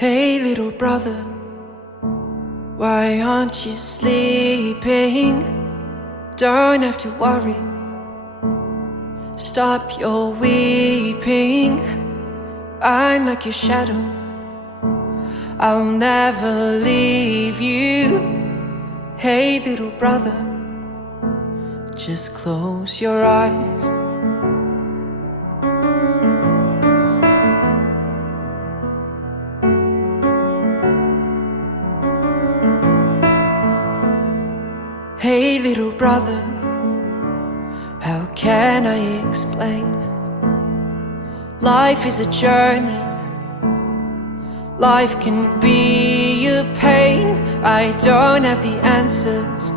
Hey little brother, why aren't you sleeping? Don't have to worry, stop your weeping. I'm like your shadow, I'll never leave you. Hey little brother, just close your eyes. Hey little brother, how can I explain? Life is a journey, life can be a pain. I don't have the answers,